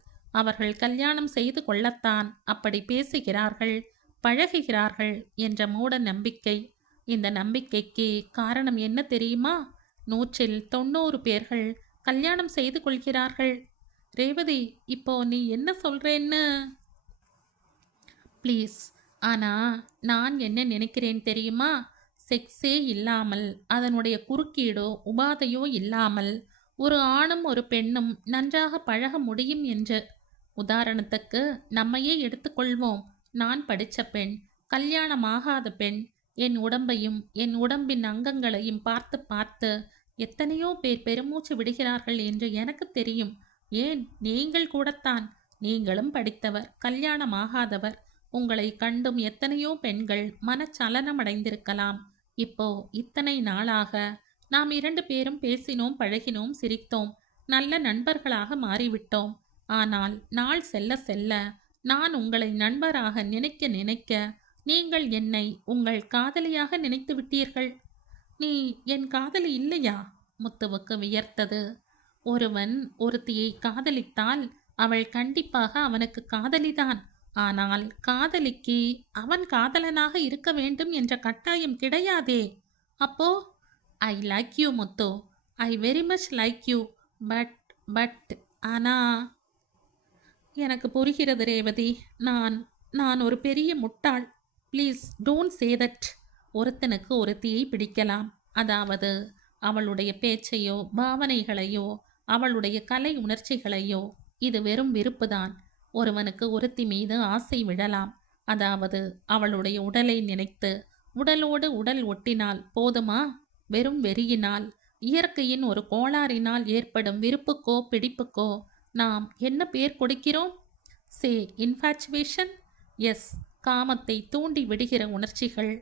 அவர்கள் கல்யாணம் செய்து கொள்ளத்தான் அப்படி பேசுகிறார்கள், பழகுகிறார்கள் என்ற மூட நம்பிக்கை. இந்த நம்பிக்கைக்கு காரணம் என்ன தெரியுமா? 100ல் 90 பேர்கள் கல்யாணம் செய்து கொள்கிறார்கள். ரேவதி, இப்போ நீ என்ன சொல்றேன்னு ப்ளீஸ். ஆனா நான் என்ன நினைக்கிறேன் தெரியுமா? செக்ஸே இல்லாமல், அதனுடைய குறுக்கீடோ உபாதையோ இல்லாமல் ஒரு ஆணும் ஒரு பெண்ணும் நன்றாக பழக முடியும் என்று. உதாரணத்துக்கு நம்மையே எடுத்துக்கொள்வோம். நான் படித்த பெண், கல்யாணமாகாத பெண், என் உடம்பையும் என் உடம்பின் அங்கங்களையும் பார்த்து பார்த்து எத்தனையோ பேர் பெருமூச்சு விடுகிறார்கள் என்று எனக்கு தெரியும். ஏன், நீங்கள் கூடத்தான். நீங்களும் படித்தவர், கல்யாணமாகாதவர். உங்களை கண்டும் எத்தனையோ பெண்கள் மனச்சலனமடைந்திருக்கலாம். இப்போ இத்தனை நாளாக நாம் 2 பேரும் பேசினோம், பழகினோம், சிரித்தோம், நல்ல நண்பர்களாக மாறிவிட்டோம். ஆனால் நாள் செல்ல செல்ல நான் உங்களை நண்பராக நினைக்க நினைக்க நீங்கள் என்னை உங்கள் காதலியாக நினைத்து விட்டீர்கள். நீ என் காதலி இல்லையா? முத்துவுக்கு வியர்த்தது. ஒருவன் ஒருத்தியை காதலித்தால் அவள் கண்டிப்பாக அவனுக்கு காதலிதான். ஆனால் காதலிக்கு அவன் காதலனாக இருக்க வேண்டும் என்ற கட்டாயம் கிடையாதே. அப்போ I like you Muthu. I very much like you. But but ஆனா எனக்கு புரிகிறது ரேவதி. நான் ஒரு பெரிய முட்டாள். Please don't say that. ஒருத்தனுக்கு ஒருத்தியை பிடிக்கலாம். அதாவது அவளுடைய பேச்சையோ பாவனைகளையோ அவளுடைய கலை உணர்ச்சிகளையோ. இது வெறும் விருப்புதான். ஒருவனுக்கு ஒருத்தி மீது ஆசை விழலாம். அதாவது அவளுடைய உடலை நினைத்து உடலோடு உடல் ஒட்டினால் போதுமா? வெறும் வெறியினால், இயற்கையின் ஒரு கோளாறினால் ஏற்படும் விருப்புக்கோ பிடிப்புக்கோ நாம் என்ன பேர் கொடுக்கிறோம்? சே இன்ஃபாச்சுவேஷன். எஸ், காமத்தை தூண்டி விடுகிற உணர்ச்சிகள்.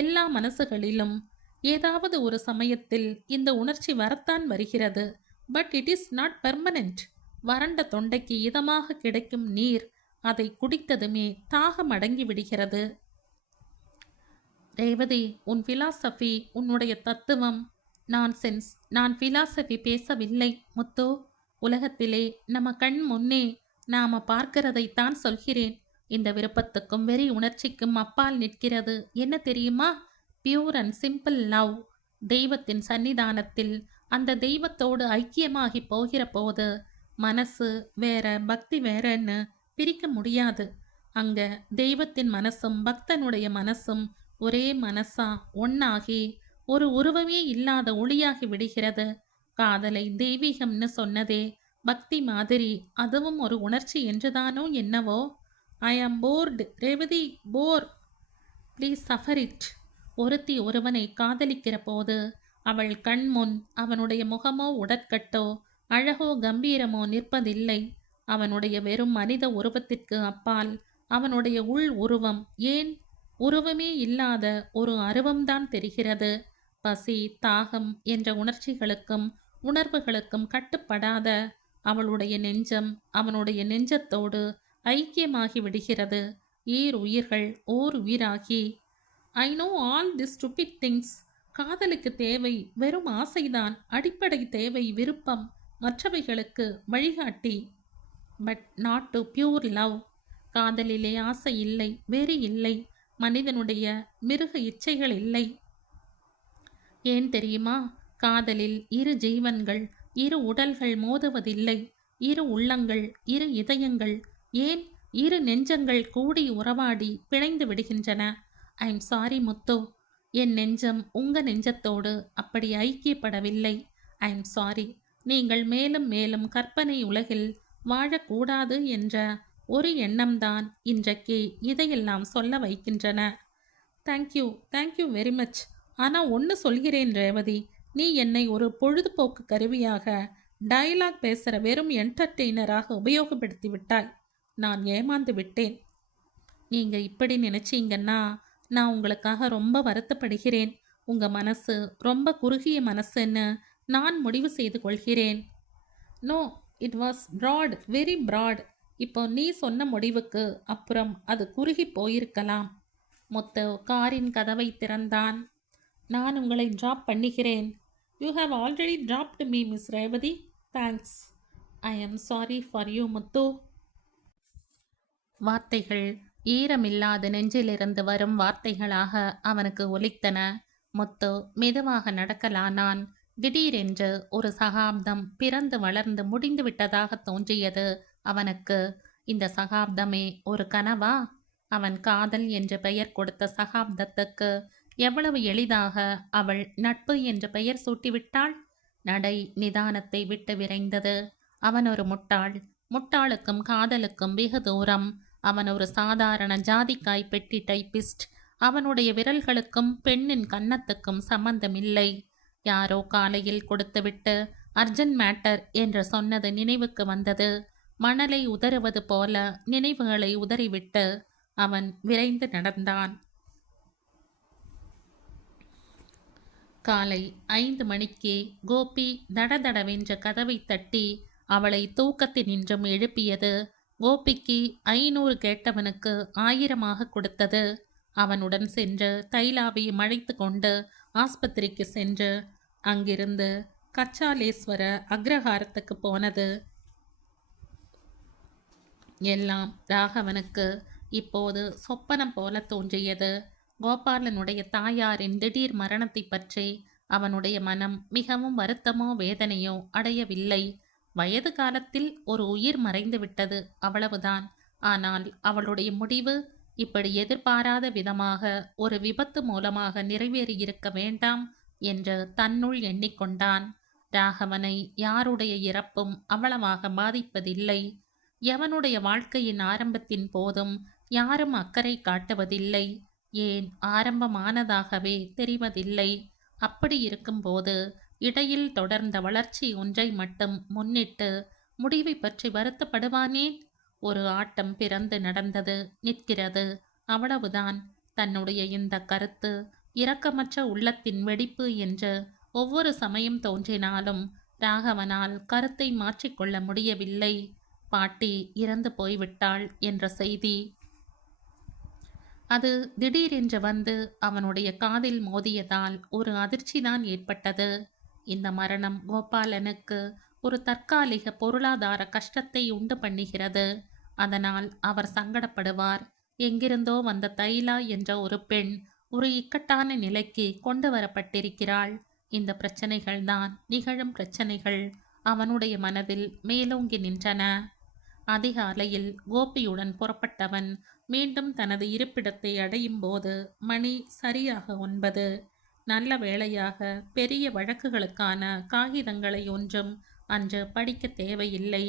எல்லா மனசுகளிலும் ஏதாவது ஒரு சமயத்தில் இந்த உணர்ச்சி வரத்தான் வருகிறது. But it is not permanent. வறண்ட தொண்டைக்கு இதமாக கிடைக்கும் நீர், அதை குடித்ததுமே தாகம் அடங்கி விடுகிறது. ரேவதி, உன் ஃபிலாசபி, உன்னுடைய தத்துவம் நான்சென்ஸ். நான் ஃபிலாசபி பேசவில்லை முத்து. உலகத்திலே நம்ம கண் முன்னே நாம பார்க்கிறதைத்தான் சொல்கிறேன். இந்த விருப்பத்துக்கும் வெறி உணர்ச்சிக்கும் அப்பால் நிற்கிறது என்ன தெரியுமா? Pure and simple love. தெய்வத்தின் சன்னிதானத்தில் அந்த தெய்வத்தோடு ஐக்கியமாகி போகிற போது மனசு வேற பக்தி வேறன்னு பிரிக்க முடியாது. அங்க தெய்வத்தின் மனசும் பக்தனுடைய மனசும் ஒரே மனசா ஒன்னாகி ஒரு உருவமே இல்லாத ஒளியாகி விடுகிறது. காதலை தெய்வீகம்னு சொன்னதே பக்தி மாதிரி, அதுவும் ஒரு உணர்ச்சி என்றுதானோ என்னவோ. I am bored Revathi, bore. Please suffer it. ஒருத்தி ஒருவனை காதலிக்கிற போது அவள் கண் முன் அவனுடைய முகமோ உடற்கட்டோ அழகோ கம்பீரமோ நிற்பதில்லை. அவனுடைய வெறும் மனித உருவத்திற்கு அப்பால் அவனுடைய உள் உருவம், ஏன் உருவமே இல்லாத ஒரு அருவம்தான் தெரிகிறது. பசி தாகம் என்ற உணர்ச்சிகளுக்கும் உணர்வுகளுக்கும் கட்டுப்படாத அவளுடைய நெஞ்சம் அவனுடைய நெஞ்சத்தோடு ஐக்கியமாகி விடுகிறது. ஈர் உயிர்கள் ஓர் உயிராகி. I know all the stupid things. காதலுக்கு தேவை வெறும் ஆசைதான். அடிப்படை தேவை விருப்பம், மற்றவைகளுக்கு வழிகாட்டி. But not to pure love. காதலிலே ஆசை இல்லை, வெறி இல்லை, மனிதனுடைய மிருக இச்சைகள் இல்லை. ஏன் தெரியுமா? காதலில் இரு ஜீவன்கள், இரு உடல்கள் மோதுவதில்லை. இரு உள்ளங்கள், இரு இதயங்கள், ஏன் இரு நெஞ்சங்கள் கூடி உறவாடி பிணைந்து விடுகின்றன. ஐ எம் சாரி முத்து, என் நெஞ்சம் உங்க நெஞ்சத்தோடு அப்படி ஐக்கியப்படவில்லை. ஐ எம் சாரி. நீங்கள் மேலும் மேலும் கற்பனை உலகில் வாழக்கூடாது என்ற ஒரு எண்ணம்தான் இன்றைக்கு இதையெல்லாம் சொல்ல வைக்கின்றன. Thank you, thank you very much. ஆனால் ஒன்று சொல்கிறேன் ரேவதி, நீ என்னை ஒரு பொழுதுபோக்கு கருவியாக, டயலாக் பேசுகிற வெறும் என்டர்டெய்னராக உபயோகப்படுத்தி விட்டாய். நான் ஏமாந்து விட்டேன். நீங்கள் இப்படி நினச்சிங்கன்னா நான் உங்களுக்காக ரொம்ப வருத்தப்படுகிறேன். உங்கள் மனசு ரொம்ப குறுகிய மனசுன்னு நான் முடிவு செய்து கொள்கிறேன். No, it was broad, very broad. இப்போ நீ சொன்ன முடிவுக்கு அப்புறம் அது குறுகி போயிருக்கலாம். முத்து காரின் கதவை திறந்தான். நான் உங்களை ட்ராப் பண்ணுகிறேன். You have already dropped me miss Revathi. Thanks. I am sorry for you Muthu. வார்த்தைகள் ஈரமில்லாத நெஞ்சிலிருந்து வரும் வார்த்தைகளாக அவனுக்கு ஒலித்தன. முத்து மெதுவாக நடக்கலானான். திடீரென்று ஒரு சகாப்தம் பிறந்து வளர்ந்து முடிந்து விட்டதாக தோன்றியது அவனுக்கு. இந்த சகாப்தமே ஒரு கனவா? அவன் காதல் என்று பெயர் கொடுத்த சகாப்தத்துக்கு எவ்வளவு எளிதாக அவள் நட்பு என்று பெயர் சூட்டிவிட்டாள். நடை நிதானத்தை விட்டு விரைந்தது. அவன் ஒரு முட்டாள். முட்டாளுக்கும் காதலுக்கும் வெகு தூரம். அவன் ஒரு சாதாரண ஜாதிக்காய் பெட்டி டைப்பிஸ்ட். அவனுடைய விரல்களுக்கும் பெண்ணின் கன்னத்துக்கும் சம்பந்தமில்லை. யாரோ காலையில் கொடுத்துவிட்டு அர்ஜென்ட் மேட்டர் என்று சொன்னது நினைவுக்கு வந்தது. மணலை உதறுவது போல நினைவுகளை உதறிவிட்டு அவன் விரைந்து நடந்தான். காலை 5 மணிக்கு கோபி தடதடவென்ற கதவை தட்டி அவளை தூக்கத்தினின்றும் எழுப்பியது. கோபிக்கு 500 கேட்டவனுக்கு 1000 கொடுத்தது. அவனுடன் சென்று தைலாவை அழைத்து கொண்டு ஆஸ்பத்திரிக்கு சென்று அங்கிருந்து கச்சாலேஸ்வர அக்ரஹாரத்துக்கு போனது. எல்லாம் ராகவனுக்கு இப்போது சொப்பனம் போல தோன்றியது. கோபாலனுடைய தாயாரின் திடீர் மரணத்தை பற்றி அவனுடைய மனம் மிகவும் வருத்தமோ வேதனையோ அடையவில்லை. வயது காலத்தில் ஒரு உயிர் மறைந்து விட்டது, அவ்வளவுதான். ஆனால் அவளுடைய முடிவு இப்படி எதிர்பாராத விதமாக ஒரு விபத்து மூலமாக நிறைவேறியிருக்க வேண்டாம் என்று தன்னுள் எண்ணிக்கொண்டான். ராகவனை யாருடைய இறப்பும் அவ்வளவாக பாதிப்பதில்லை. எவனுடைய வாழ்க்கையின் ஆரம்பத்தின் போதும் யாரும் அக்கறை காட்டுவதில்லை. ஏன் ஆரம்பமானதாகவே தெரிவதில்லை. அப்படி இருக்கும்போது இடையில் தொடர்ந்த வளர்ச்சி ஒன்றை மட்டும் முன்னிட்டு முடிவை பற்றி வருத்தப்படுவானேன்? ஒரு ஆட்டம் பிறந்து நடந்தது, நிற்கிறது, அவ்வளவுதான். தன்னுடைய இந்த கருத்து இரக்கமற்ற உள்ளத்தின் வெடிப்பு என்று ஒவ்வொரு சமயம் தோன்றினாலும் ராகவனால் கருத்தை மாற்றிக்கொள்ள முடியவில்லை. பாட்டி இறந்து போய்விட்டாள் என்ற செய்தி அது திடீரென்று வந்து அவனுடைய காதில் மோதியதால் ஒரு அதிர்ச்சிதான் ஏற்பட்டது. இந்த மரணம் கோபாலனுக்கு ஒரு தற்காலிக பொருளாதார கஷ்டத்தை உண்டு பண்ணுகிறது. அதனால் அவர் சங்கடப்படுவார். எங்கிருந்தோ வந்த தைலா என்ற ஒரு பெண் ஒரு இக்கட்டான நிலைக்கு கொண்டு வரப்பட்டிருக்கிறாள். இந்த பிரச்சனைகள்தான் நிகழும் பிரச்சனைகள் அவனுடைய மனதில் மேலோங்கி நின்றன. அதிகாலையில் கோபியுடன் புறப்பட்டவன் மீண்டும் தனது இருப்பிடத்தை அடையும் போது மணி சரியாக 9. நல்ல வேளையாக பெரிய வழக்குகளுக்கான காகிதங்களை ஒன்றும் அன்று படிக்க தேவையில்லை.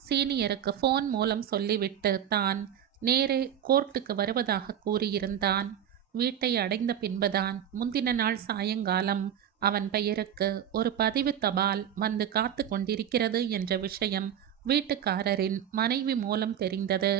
சீனியருக்கு ஃபோன் மூலம் சொல்லிவிட்டு தான் நேரே கோர்ட்டுக்கு வருவதாக கூறியிருந்தான். வீட்டை அடைந்த பின்புதான் முந்தின நாள் சாயங்காலம் அவன் பெயருக்கு ஒரு பதிவு தபால் வந்து காத்து கொண்டிருக்கிறது என்ற விஷயம் வீட்டுக்காரரின் மனைவி மூலம் தெரிந்தது.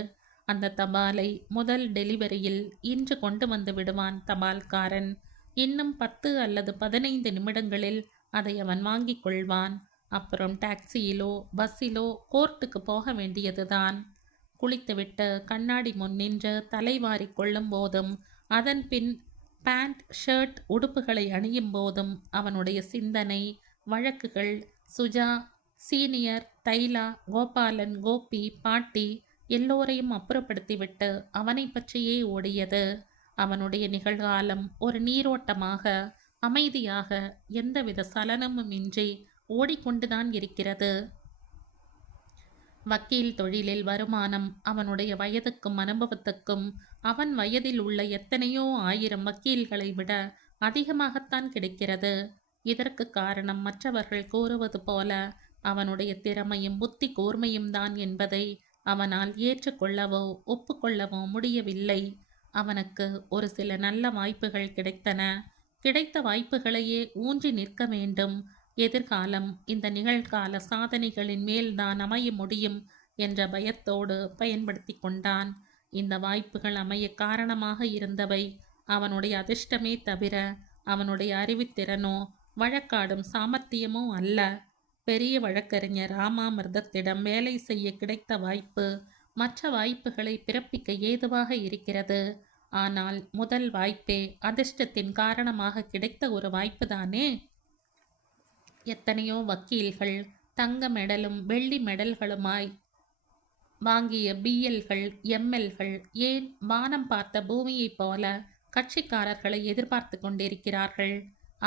அந்த தபாலை முதல் டெலிவரியில் இன்று கொண்டு வந்து விடுவான் தபால்காரன். இன்னும் 10 அல்லது 15 நிமிடங்களில் அதை அவன் வாங்கிக் கொள்வான். அப்புறம் டாக்ஸியிலோ பஸ்ஸிலோ கோர்ட்டுக்கு போக வேண்டியதுதான். குளித்துவிட்டு கண்ணாடி முன் நின்று தலைவாரி கொள்ளும் போதும் அதன் பின் பேண்ட் ஷர்ட் உடுப்புகளை அணியும் போதும் அவனுடைய சிந்தனை வழக்குகள், சுஜா, சீனியர், தைலா, கோபாலன், கோபி, பாட்டி எல்லோரையும் அப்புறப்படுத்திவிட்டு அவனை பற்றியே ஓடியது. அவனுடைய நிகழ்காலம் ஒரு நீரோட்டமாக அமைதியாக எந்தவித சலனமும் இன்றி ஓடிக்கொண்டுதான் இருக்கிறது. வக்கீல் தொழிலில் வருமானம் அவனுடைய வயதுக்கும் அனுபவத்துக்கும் அவன் வயதில் உள்ள எத்தனையோ ஆயிரம் வக்கீல்களை விட அதிகமாகத்தான் கிடைக்கிறது. இதற்கு காரணம் மற்றவர்கள் கூறுவது போல அவனுடைய திறமையும் புத்தி கூர்மையும் தான் என்பதை அவனால் ஏற்றுக்கொள்ளவோ ஒப்புக்கொள்ளவோ முடியவில்லை. அவனுக்கு ஒரு சில நல்ல வாய்ப்புகள் கிடைத்தன. கிடைத்த வாய்ப்புகளையே ஊன்றி நிற்க வேண்டும். எதிர்காலம் இந்த நிகழ்கால சாதனைகளின் மேல்தான் அமைய முடியும் என்ற பயத்தோடு பயன்படுத்தி கொண்டான். இந்த வாய்ப்புகள் அமைய காரணமாக இருந்தவை அவனுடைய அதிர்ஷ்டமே தவிர அவனுடைய அறிவுத்திறனோ வழக்காடும் சாமர்த்தியமோ அல்ல. பெரிய வழக்கறிஞர் ராமாமிர்தத்திடம் வேலை செய்ய கிடைத்த வாய்ப்பு மற்ற வாய்ப்புகளை பிறப்பிக்க ஏதுவாக இருக்கிறது. ஆனால் முதல் வாய்ப்பே அதிர்ஷ்டத்தின் காரணமாக கிடைத்த ஒரு வாய்ப்புதானே. எத்தனையோ வக்கீல்கள் தங்க மெடலும் வெள்ளி மெடல்களுமாய் வாங்கிய பிஎல்கள், எம்எல்கள், ஏன் வானம் பார்த்த பூமியைப் போல கட்சிக்காரர்களை எதிர்பார்த்து கொண்டிருக்கிறார்கள்.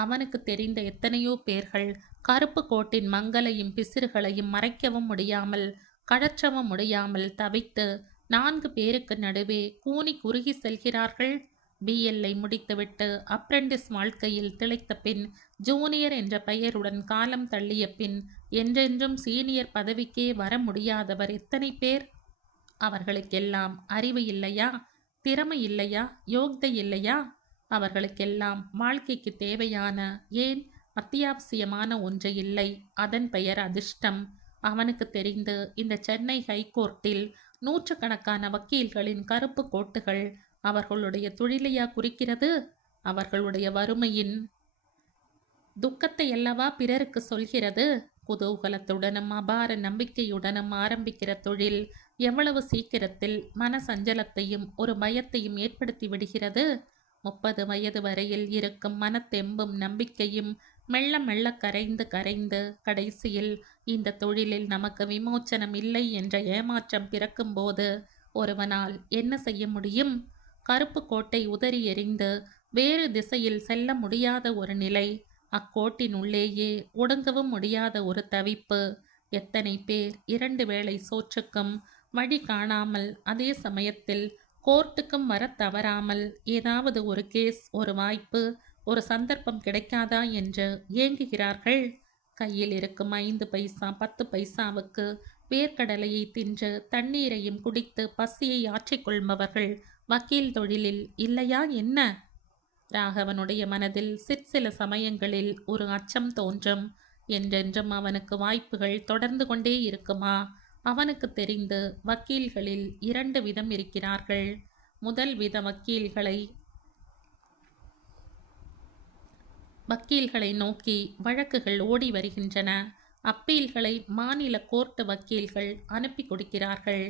அவனுக்கு தெரிந்த எத்தனையோ பேர்கள் கருப்பு கோட்டின் மங்கலையும் பிசிறுகளையும் மறைக்கவும் முடியாமல் கடற்றவும் முடியாமல் தவித்து 4 பேருக்கு நடுவே கூனி குறுகி செல்கிறார்கள். பிஎல்ஐ முடித்துவிட்டு அப்ரெண்டிஸ் வாழ்க்கையில் திளைத்த பின் ஜூனியர் என்ற பெயருடன் காலம் தள்ளிய பின் என்றென்றும் சீனியர் பதவிக்கே வர முடியாதவர் எத்தனை பேர்? அவர்களுக்கெல்லாம் அறிவு இல்லையா? திறமை இல்லையா? யோக்தை இல்லையா? அவர்களுக்கெல்லாம் வாழ்க்கைக்கு தேவையான ஏன் அத்தியாவசியமான ஒன்று இல்லை. அதன் பெயர் அதிர்ஷ்டம். அவனுக்கு தெரிந்து இந்த சென்னை ஹைகோர்ட்டில் நூற்றுக்கணக்கான வக்கீல்களின் கருப்பு கோட்டுகள் அவர்களுடைய தொழிலையா குறிக்கிறது? அவர்களுடைய வறுமையின் துக்கத்தை அல்லவா பிறருக்கு சொல்கிறது? குதூகலத்துடனும் அபார நம்பிக்கையுடனும் ஆரம்பிக்கிற தொழில் எவ்வளவு சீக்கிரத்தில் மன சஞ்சலத்தையும் ஒரு பயத்தையும் ஏற்படுத்தி விடுகிறது. 30 வயது வரையில் இருக்கும் மனத்தெம்பும் நம்பிக்கையும் மெல்ல மெல்ல கரைந்து கரைந்து கடைசியில் இந்த தொழிலில் நமக்கு விமோச்சனம் இல்லை என்ற ஏமாற்றம் பிறக்கும்போது ஒருவனால் என்ன செய்ய முடியும்? கருப்பு கோட்டை உதறி எறிந்து வேறு திசையில் செல்ல முடியாத ஒரு நிலை, அக்கோட்டின் உள்ளேயே ஒடுங்கவும் முடியாத ஒரு தவிப்பு. எத்தனை பேர் 2 வேளை சோற்றுக்கும் வழி காணாமல் அதே சமயத்தில் கோர்ட்டுக்கும் வர தவறாமல் ஏதாவது ஒரு கேஸ், ஒரு வாய்ப்பு, ஒரு சந்தர்ப்பம் கிடைக்காதா என்று ஏங்குகிறார்கள். கையில் இருக்கும் 5 பைசா 10 பைசாவுக்கு வேர்க்கடலையை தின்று தண்ணீரையும் குடித்து பசியை ஆற்றிக்கொள்பவர்கள் வக்கீல் தொழிலில் இல்லையா என்ன? ராகவனுடைய மனதில் சிற்சில சமயங்களில் ஒரு அச்சம் தோன்றும். என்றென்றும் அவனுக்கு வாய்ப்புகள் தொடர்ந்து கொண்டே இருக்குமா? அவனுக்கு தெரிந்து வக்கீல்களில் 2 விதம் இருக்கிறார்கள். முதல் வித வக்கீல்களை நோக்கி வழக்குகள் ஓடி வருகின்றன. அப்பீல்களை மாநில கோர்ட்டு வக்கீல்கள் அனுப்பி கொடுக்கிறார்கள்.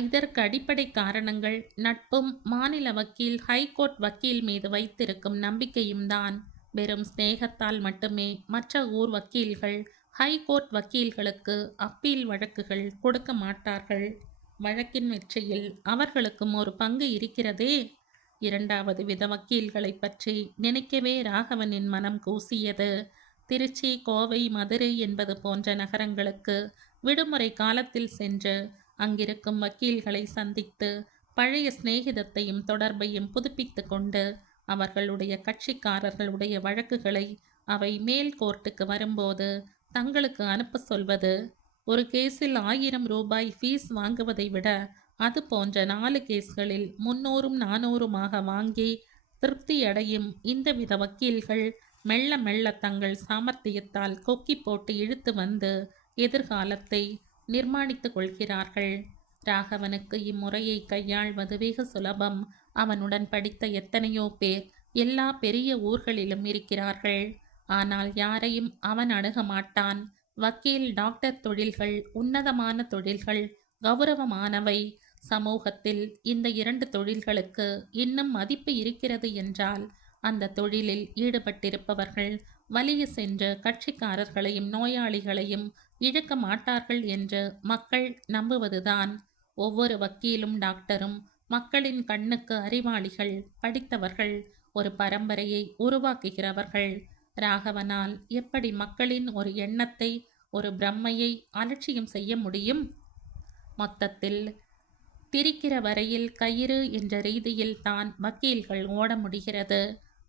இதற்கு அடிப்படை காரணங்கள் நட்பும் மாநில வக்கீல் ஹைகோர்ட் வக்கீல் மீது வைத்திருக்கும் நம்பிக்கையும் தான். வெறும் சிநேகத்தால் மட்டுமே மற்ற ஊர் வக்கீல்கள் ஹைகோர்ட் வக்கீல்களுக்கு அப்பீல் வழக்குகள் கொடுக்க மாட்டார்கள். வழக்கின் வெற்றியில் அவர்களுக்கும் ஒரு பங்கு இருக்கிறதே. இரண்டாவது வித வக்கீல்களைப் பற்றி நினைக்கவே ராகவனின் மனம் கூசியது. திருச்சி, கோவை, மதுரை என்பது போன்ற நகரங்களுக்கு விடுமுறை காலத்தில் சென்று அங்கிருக்கும் வக்கீல்களை சந்தித்து பழைய சிநேகிதத்தையும் தொடர்பையும் புதுப்பித்து கொண்டு அவர்களுடைய கட்சிக்காரர்களுடைய வழக்குகளை அவை மேல் கோர்ட்டுக்கு வரும்போது தங்களுக்கு அனுப்ப சொல்வது. ஒரு கேஸில் 1000 ரூபாய் ஃபீஸ் வாங்குவதை விட அது போன்ற 4 கேஸ்களில் 300 400 வாங்கி திருப்தியடையும் இந்த வித வக்கீல்கள் மெல்ல மெல்ல தங்கள் சாமர்த்தியத்தால் கொக்கி போட்டு இழுத்து வந்து எதிர்காலத்தை நிர்மாணித்துக் கொள்கிறார்கள். ராகவனுக்கு இம்முறையை கையாள்வது வெகு சுலபம். அவனுடன் படித்த எத்தனையோ பேர் எல்லா பெரிய ஊர்களிலும் இருக்கிறார்கள். ஆனால் யாரையும் அவன் அணுக மாட்டான். வக்கீல், டாக்டர் தொழில்கள் உன்னதமான தொழில்கள், கௌரவமானவை. சமூகத்தில் இந்த 2 தொழில்களுக்கு இன்னும் மதிப்பு இருக்கிறது என்றால் அந்த தொழிலில் ஈடுபட்டிருப்பவர்கள் வலிய சென்று கட்சிக்காரர்களையும் நோயாளிகளையும் இழுக்க மாட்டார்கள் என்று மக்கள் நம்புவதுதான். ஒவ்வொரு வக்கீலும் டாக்டரும் மக்களின் கண்ணுக்கு அறிவாளிகள், படித்தவர்கள், ஒரு பரம்பரையை உருவாக்குகிறவர்கள். ராகவனால் எப்படி மக்களின் ஒரு எண்ணத்தை, ஒரு பிரம்மையை அலட்சியம் செய்ய முடியும்? மொத்தத்தில் பிரிக்கிற வரையில் கயிறு என்ற ரீதியில் தான் வக்கீல்கள் ஓட முடிகிறது.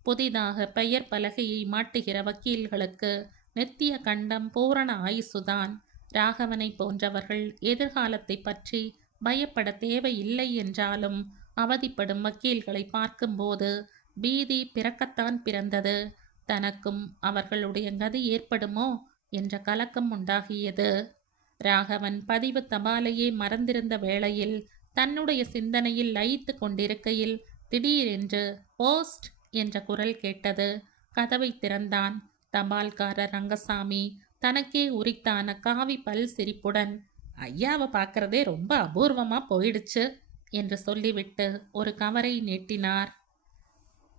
புதிதாக பெயர் பலகையை மாட்டுகிற வக்கீல்களுக்கு நித்திய கண்டம், பூரண ஆயுசுதான். ராகவனை போன்றவர்கள் எதிர்காலத்தை பற்றி பயப்பட தேவையில்லை என்றாலும் அவதிப்படும் வக்கீல்களை பார்க்கும்போது பீதி பிறக்கத்தான் பிறந்தது. தனக்கும் அவர்களுடைய கதி ஏற்படுமோ என்ற கலக்கம் உண்டாகியது. ராகவன் பதிவு தபாலையே மறந்திருந்த வேளையில் தன்னுடைய சிந்தனையில் லயித்து கொண்டிருக்கையில் திடீரென்று போஸ்ட் என்ற குரல் கேட்டது. கதவை திறந்தான். தபால்காரர் ரங்கசாமி தனக்கே உரித்தான காவி பல் சிரிப்புடன், ஐயாவை பார்க்கறதே ரொம்ப அபூர்வமா போயிடுச்சு என்று சொல்லிவிட்டு ஒரு கவரை நீட்டினார்.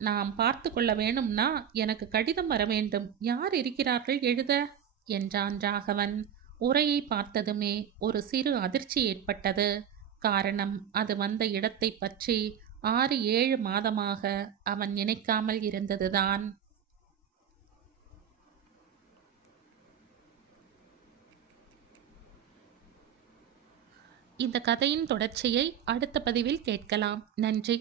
நாம் பார்த்து கொள்ள வேணும்னா எனக்கு கடிதம் வர வேண்டும். யார் இருக்கிறார்கள் எழுத என்றான் ராகவன். உரையை பார்த்ததுமே ஒரு சிறு அதிர்ச்சி ஏற்பட்டது. காரணம், அது வந்த இடத்தை பற்றி 6-7 மாதமாக அவன் நினைக்காமல் இருந்ததுதான். இந்த கதையின் தொடர்ச்சியை அடுத்த பதிவில் கேட்கலாம். நன்றி.